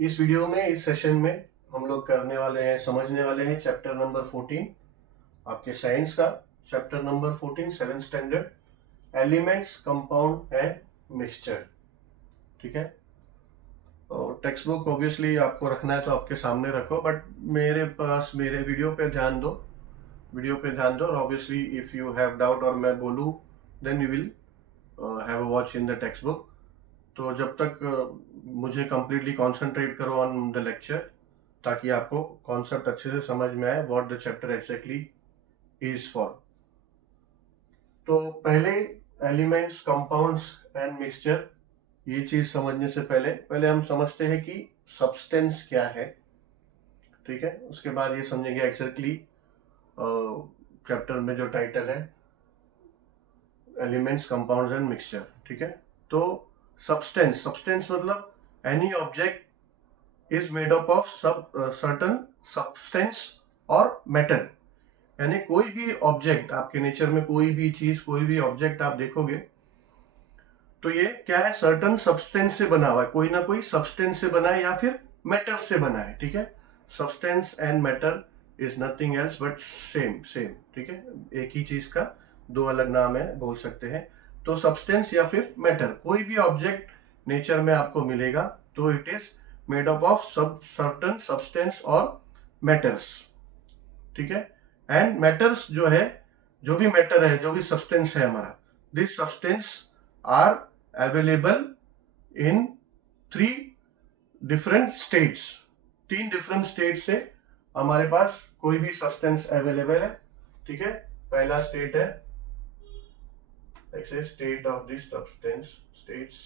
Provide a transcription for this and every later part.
इस वीडियो में, इस सेशन में हम लोग करने वाले हैं, समझने वाले हैं चैप्टर नंबर 14 आपके साइंस का। Chapter number 14 7th standard, elements, compound and mixture. ठीक है, तो टेक्स्ट बुक ऑब्वियसली आपको रखना है तो आपके सामने रखो, बट मेरे पास मेरे वीडियो पे ध्यान दो, और obviously if you have doubt और मैं बोलूँ then you will have a watch in the textbook. तो जब तक मुझे कंप्लीटली कंसंट्रेट करो ऑन द लेक्चर, ताकि आपको कॉन्सेप्ट अच्छे से समझ में आए, what the chapter exactly is for. तो पहले एलिमेंट्स, कंपाउंड्स एंड मिक्सचर, ये चीज समझने से पहले हम समझते हैं कि सब्सटेंस क्या है। ठीक है, उसके बाद ये समझेंगे एक्जैक्टली चैप्टर में जो टाइटल है एलिमेंट्स, कंपाउंड्स एंड मिक्सचर। ठीक है, तो सब्सटेंस मतलब any object is made up of certain substance और मैटर। यानी कोई भी ऑब्जेक्ट, आपके नेचर में कोई भी चीज, कोई भी ऑब्जेक्ट आप देखोगे तो ये क्या है, सर्टन सब्सटेंस से बना हुआ है, कोई ना कोई सब्सटेंस से बना है या फिर मैटर से बना है। ठीक है, substance and matter is nothing else but same. ठीक है, एक ही चीज का दो अलग नाम है, बोल सकते हैं। तो सब्सटेंस या फिर मैटर, कोई भी ऑब्जेक्ट नेचर में आपको मिलेगा तो it is made up of certain substance और मैटर्स। ठीक है, एंड मैटर्स जो है, जो भी मैटर है, जो भी सब्सटेंस है हमारा, this substance are available in 3 different states. 3 different state से हमारे पास कोई भी सब्सटेंस अवेलेबल है। ठीक है, पहला स्टेट है state of the substance, states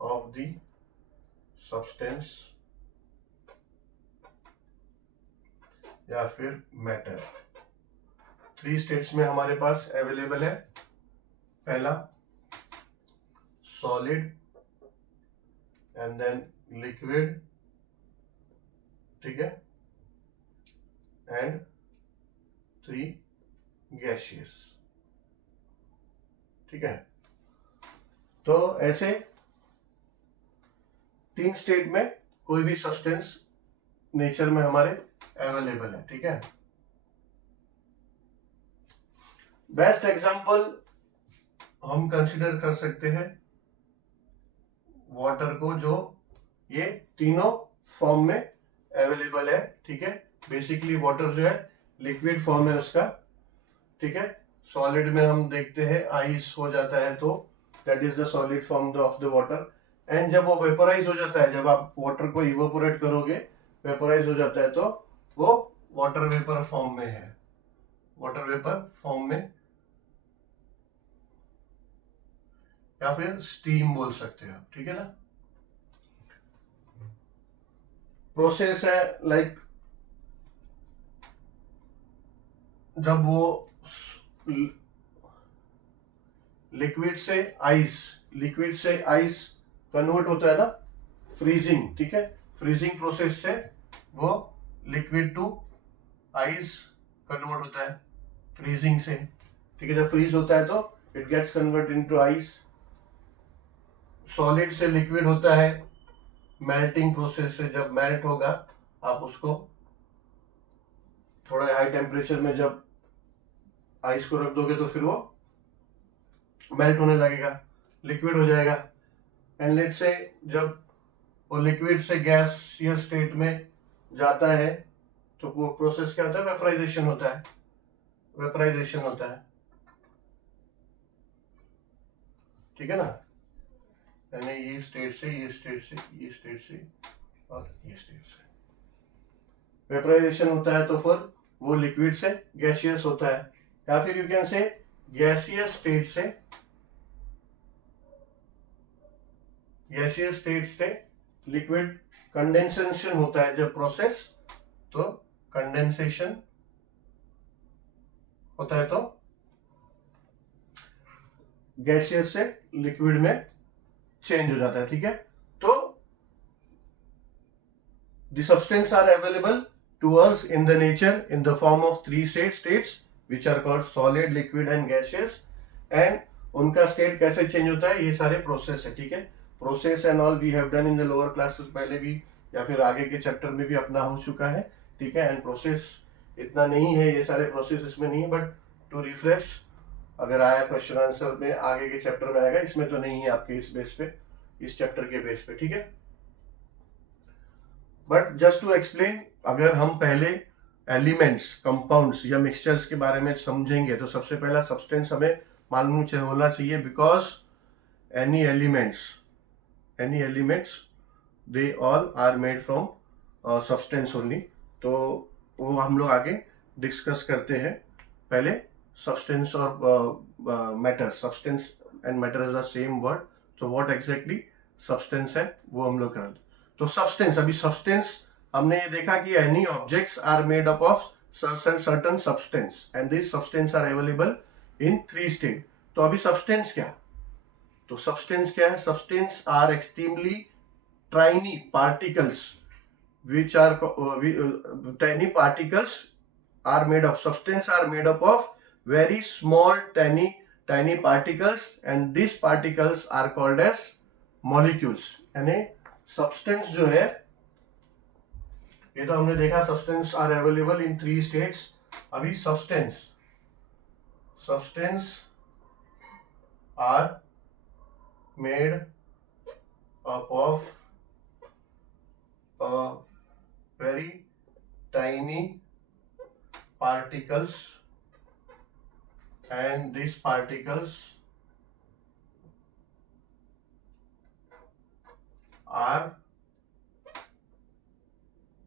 of the substance या फिर मैटर। 3 स्टेट्स में हमारे पास अवेलेबल है। पहला सॉलिड, एंड देन लिक्विड, ठीक है, एंड 3 गैसियस। ठीक है, तो ऐसे 3 स्टेट में कोई भी सब्सटेंस नेचर में हमारे अवेलेबल है। ठीक है, बेस्ट एग्जांपल हम कंसिडर कर सकते हैं वाटर को, जो ये तीनों फॉर्म में अवेलेबल है। ठीक है, बेसिकली वाटर जो है लिक्विड फॉर्म है उसका। ठीक है, सॉलिड में हम देखते हैं आइस हो जाता है तो that is the solid form of the water. And जब वो वेपोराइज हो जाता है, जब आप वाटर को इवोपोरेट करोगे, वेपोराइज हो जाता है, तो वो वाटर वेपर फॉर्म में है, वाटर वेपर फॉर्म में, या फिर स्टीम बोल सकते हो। ठीक है ना, प्रोसेस है लाइक जब वो लिक्विड से आइस कन्वर्ट होता है ना, फ्रीजिंग। ठीक है, फ्रीजिंग प्रोसेस से वो लिक्विड टू आइस कन्वर्ट होता है, फ्रीजिंग से। ठीक है, जब फ्रीज होता है तो it gets convert into ice. Solid से लिक्विड होता है मेल्टिंग प्रोसेस से, जब मेल्ट होगा आप उसको थोड़ा हाई टेम्परेचर में जब आइस को रख दोगे तो फिर वो मेल्ट होने लगेगा, लिक्विड हो जाएगा। एंड लेट से जब वो लिक्विड से गैसियस स्टेट में जाता है तो वो प्रोसेस क्या होता है, वेपराइजेशन होता है। ठीक है ना, यानी ये स्टेट से ये स्टेट से ये स्टेट से और ये स्टेट से वेपराइजेशन होता है, तो फिर वो लिक्विड से गैसियस होता है, या फिर you can say gaseous state से लिक्विड कंडेंसेशन होता है जब प्रोसेस, तो कंडेंसेशन होता है तो गैसियस से लिक्विड में चेंज हो जाता है। ठीक है, तो the substance are available to us in the nature in the form of 3 states which are called solid, liquid and gaseous, and उनका स्टेट कैसे चेंज होता है, ये सारे प्रोसेस है। ठीक है, process and all we have done in the lower classes, पहले भी या फिर आगे के चैप्टर में भी अपना हो चुका है, ठीक है। एंड प्रोसेस इतना नहीं है, ये सारे प्रोसेस इसमें नहीं है, बट टू रिफ्रेश अगर आया क्वेश्चन आंसर में आगे के चैप्टर में आएगा, इसमें तो नहीं है आपके इस बेस पे, इस चैप्टर के बेस पे, ठीक है। बट जस्ट टू एक्सप्लेन, अगर हम पहले एलिमेंट्स, कंपाउंड्स या मिक्सचर्स के बारे में समझेंगे तो सबसे पहला सब्सटेंस हमें मालूम होना चाहिए, because any elements they all are made from substance only. तो वो हम लोग आगे डिस्कस करते हैं। पहले सब्सटेंस और matter, substance and matter is the same word, तो व्हाट एग्जैक्टली सब्सटेंस है वो हम लोग करेंगे। तो सब्सटेंस, अभी सब्सटेंस हमने ये देखा कि any objects are made up of certain substance and this substance are available in 3 state. तो अभी सब्सटेंस क्या है? तो सब्सटेंस क्या है? Substance are extremely tiny particles which are tiny particles are made of, substance are made up of very small tiny particles, and these particles are called as molecules। यानी substance जो है, ये तो हमने देखा substance are available in 3 states. अभी substance are made up of very tiny particles, and these particles are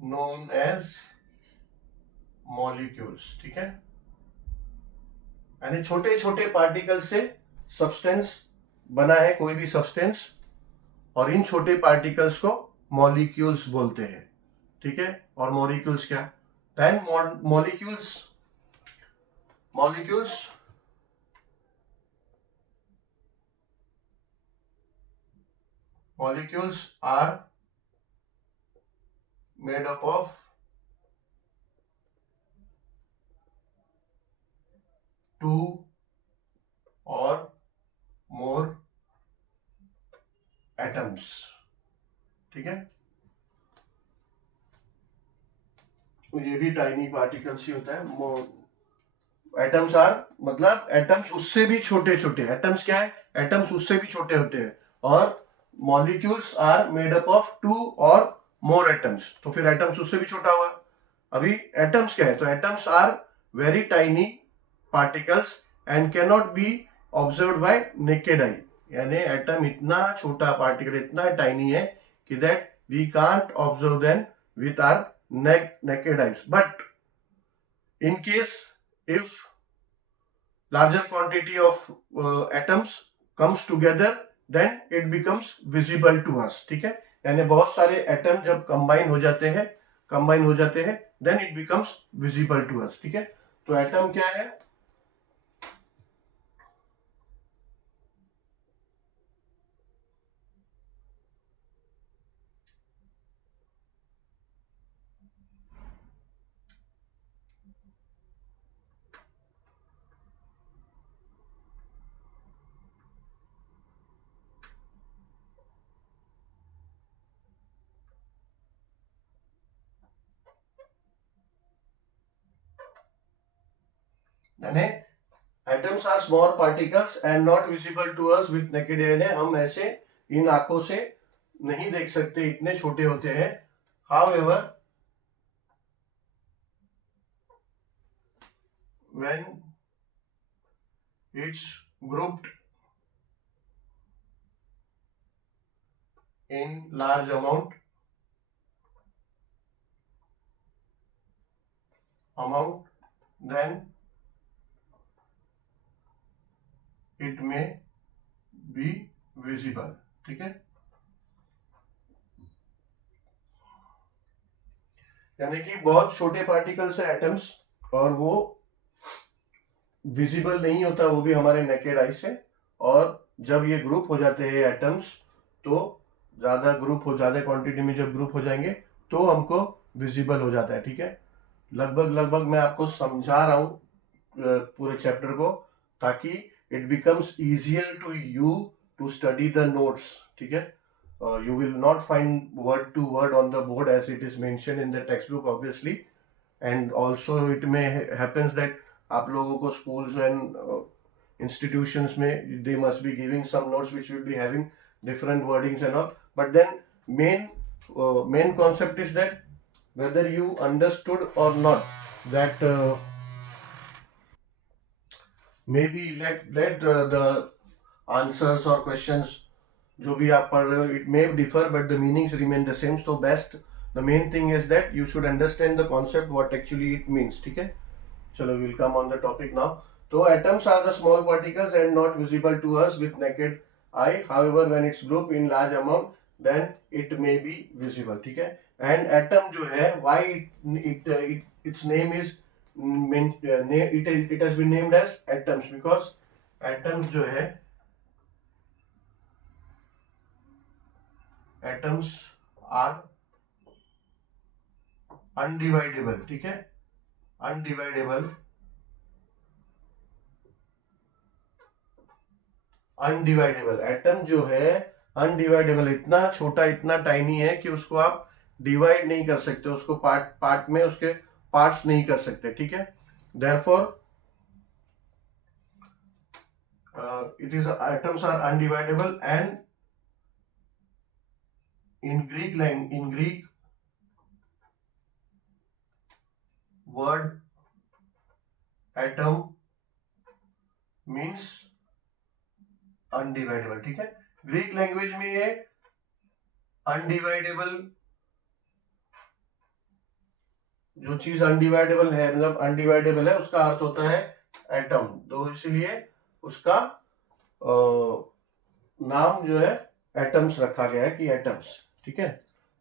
known as molecules, ठीक है। यानी छोटे छोटे पार्टिकल से सब्सटेंस बना है कोई भी सब्सटेंस, और इन छोटे पार्टिकल्स को मॉलिक्यूल्स बोलते हैं, ठीक है। और मॉलिक्यूल्स क्या? Then molecules are made up of two or more atoms, ठीक है। तो ये भी टाइनी पार्टिकल्स ही होता है। एटम्स आर मतलब एटम्स उससे भी छोटे छोटे, एटम्स क्या है? एटम्स उससे भी छोटे होते हैं। और molecules are made up of 2 or more atoms, तो फिर एटम्स उससे भी छोटा हुआ। अभी एटम्स क्या है? तो atoms are very tiny particles and can not be observed by naked eye. यानी एटम इतना छोटा पार्टिकल, इतना टाइनी है कि that we can't observe them with our naked eyes, but in case if larger quantity of atoms comes together, then it becomes visible to us, ठीक है। यानी बहुत सारे एटम जब कंबाइन हो जाते हैं then it becomes visible to us, ठीक है। तो एटम क्या है? यानी atoms are small particles and not visible to us with naked eye. हम ऐसे इन आंखों से नहीं देख सकते, इतने छोटे होते हैं। However when it's grouped in large amount, then it may be visible, ठीक है। यानी कि बहुत छोटे पार्टिकल्स है एटम्स, और वो विजिबल नहीं होता, वो भी हमारे नेकेड आई से। और जब ये ग्रुप हो जाते हैं एटम्स, तो ज्यादा क्वांटिटी में जब ग्रुप हो जाएंगे तो हमको विजिबल हो जाता है, ठीक है। लगभग मैं आपको समझा रहा हूँ पूरे चैप्टर को, ताकि it becomes easier to you to study the notes, ठीक है। you will not find word to word on the board as it is mentioned in the textbook obviously, and also it may happens that आप लोगों को schools and institutions में they must be giving some notes which will be having different wordings and all, but then main concept is that whether you understood or not, that maybe let the answers or questions जो भी आप पढ़ रहे हो it may differ but the meanings remain the same, so best the main thing is that you should understand the concept what actually it means. ठीक है, चलो we'll come on the topic now. So atoms are the small particles and not visible to us with naked eye, however when it's grouped in large amount then it may be visible. ठीक है, and atom जो है why its name is it has been named as atoms because atoms जो है atoms are undividable. ठीक है, undividable atom जो है अनडिवाइडेबल, इतना छोटा इतना टाइनी है कि उसको आप डिवाइड नहीं कर सकते, उसको पार्ट में उसके पार्ट्स नहीं कर सकते. ठीक है, therefore it is atoms are undividable and in Greek word atom means undividable. ठीक है, ग्रीक लैंग्वेज में ये अनडिवाइडेबल, जो चीज अनडिवाइडेबल है मतलब अनडिवाइडेबल है उसका अर्थ होता है एटम, तो इसलिए उसका नाम जो है एटम्स रखा गया है कि एटम्स. ठीक है,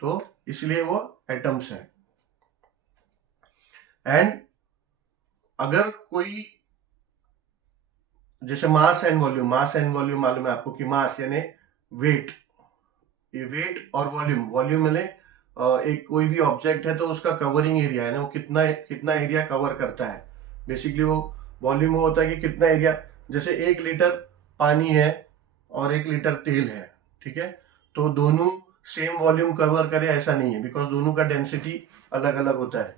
तो इसलिए वो एटम्स है. एंड अगर कोई जैसे मास एंड वॉल्यूम मालूम है आपको कि मास यानी वेट, ये वेट और वॉल्यूम मिले एक कोई भी ऑब्जेक्ट है तो उसका कवरिंग एरिया है ना, वो कितना एरिया कवर करता है. बेसिकली वो वॉल्यूम होता है कि कितना एरिया, जैसे 1 लीटर पानी है और 1 लीटर तेल है. ठीक है, तो दोनों सेम वॉल्यूम कवर करे ऐसा नहीं है, बिकॉज दोनों का डेंसिटी अलग अलग होता है.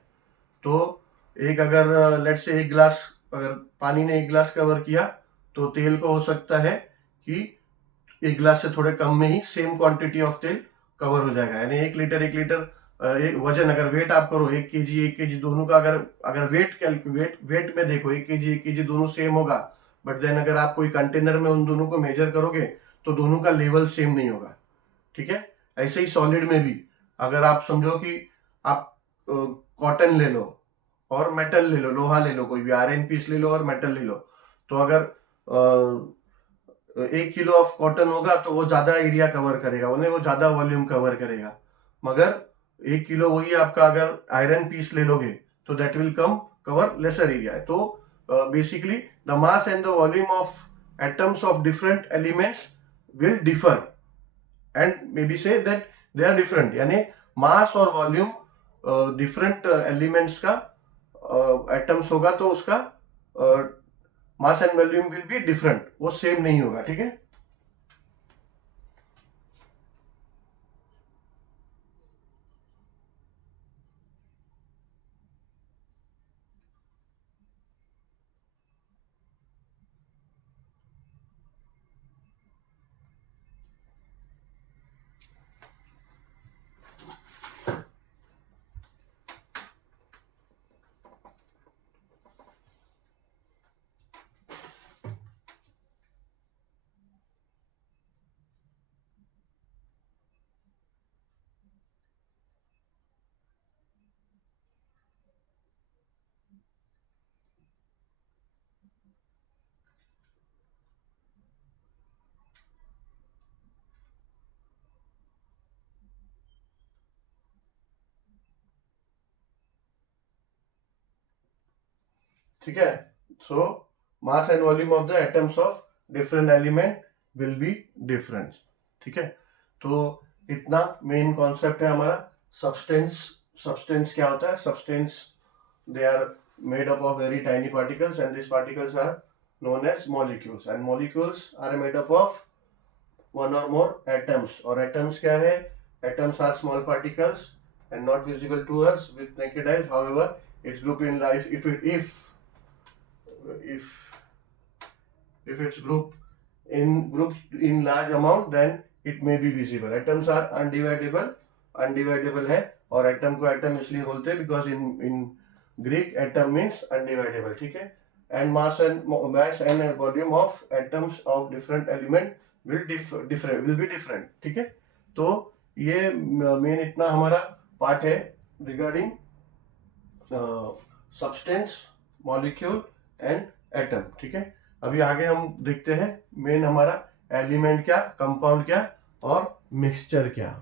तो एक अगर लेट से 1 गिलास, अगर पानी ने 1 गिलास कवर किया तो तेल को हो सकता है कि 1 गिलास से थोड़े कम में ही सेम क्वांटिटी ऑफ तेल कवर हो जाएगा. यानी 1 लीटर एक वजन अगर वेट आप करो 1 केजी दोनों का, अगर वेट में देखो 1 केजी दोनों सेम होगा, बट देन अगर आप कोई कंटेनर में उन दोनों को मेजर करोगे तो दोनों का लेवल सेम नहीं होगा. ठीक है, ऐसे ही सॉलिड में भी अगर आप समझो कि आप कॉटन ले लो और मेटल ले लो, लोहा ले लो, कोई भी आयरन पीस ले लो और मेटल ले लो, तो अगर 1 किलो ऑफ कॉटन होगा तो वो ज्यादा एरिया कवर करेगा, उन्हें वो ज्यादा वॉल्यूम कवर करेगा. मगर 1 किलो वही आपका अगर आयरन पीस ले लोगे तो that will cover lesser area. तो basically the mass and the volume of atoms of different elements will differ and maybe say that they are different. यानी मास और वॉल्यूम डिफरेंट एलिमेंट्स का atoms होगा तो उसका mass and volume will be different, वो same नहीं होगा. ठीक है, ठीक है. So mass and volume of the atoms of different element will be different. ठीक है, तो इतना मेन कॉन्सेप्ट है हमारा. सब्सटेंस क्या होता है? Substance, they are made up of very tiny particles and these particles are known as molecules, and molecules are made up of one or more atoms. और atoms क्या है? Atoms are small particles and not visible to us with naked eyes. However, its group in life, if its groups in large amount, then it may be visible. Atoms are undividable है, और atom को atom इसलिए बोलते हैं because in Greek atom means undividable. ठीक है? And mass and volume of atoms of different element will be different. ठीक है? तो ये मेन इतना हमारा पार्ट है regarding substance, molecule and atom. ठीक है? अभी आगे हम देखते हैं मेन हमारा एलिमेंट क्या, कंपाउंड क्या और मिक्सचर क्या.